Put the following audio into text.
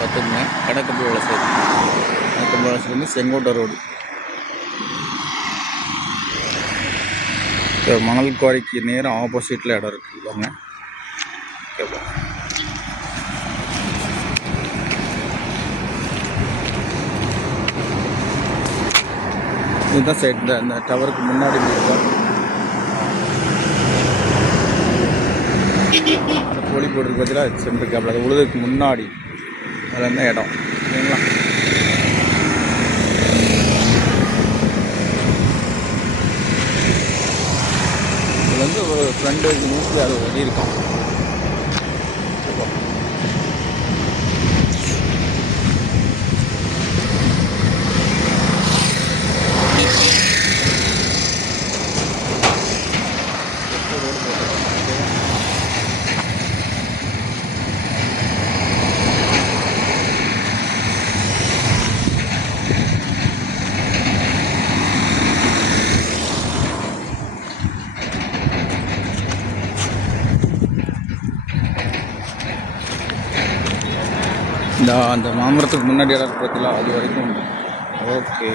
பார்த்துங்க. கடக்கம்பி வலசை வலசைலேருந்து செங்கோட்டை ரோடு. மணல் குவாரிக்கு நேரம் ஆப்போசிட்டில் இடம் இருக்குது பாருங்க. இதுதான் சைட். இந்த டவருக்கு முன்னாடி அந்த கோழி போடுறதுக்கு பார்த்தீங்கன்னா சென்ட்ரு கேபிள் அது உழுதுக்கு முன்னாடி அதில் இருந்தால் இடம் சரிங்களா. இதில் வந்து ஒரு ஃப்ரெண்டு 160 அடி இருக்கும். அந்த மாமரத்துக்கு முன்னாடி இடம் பார்த்தீங்களா, அது வரைக்கும். ஓகே.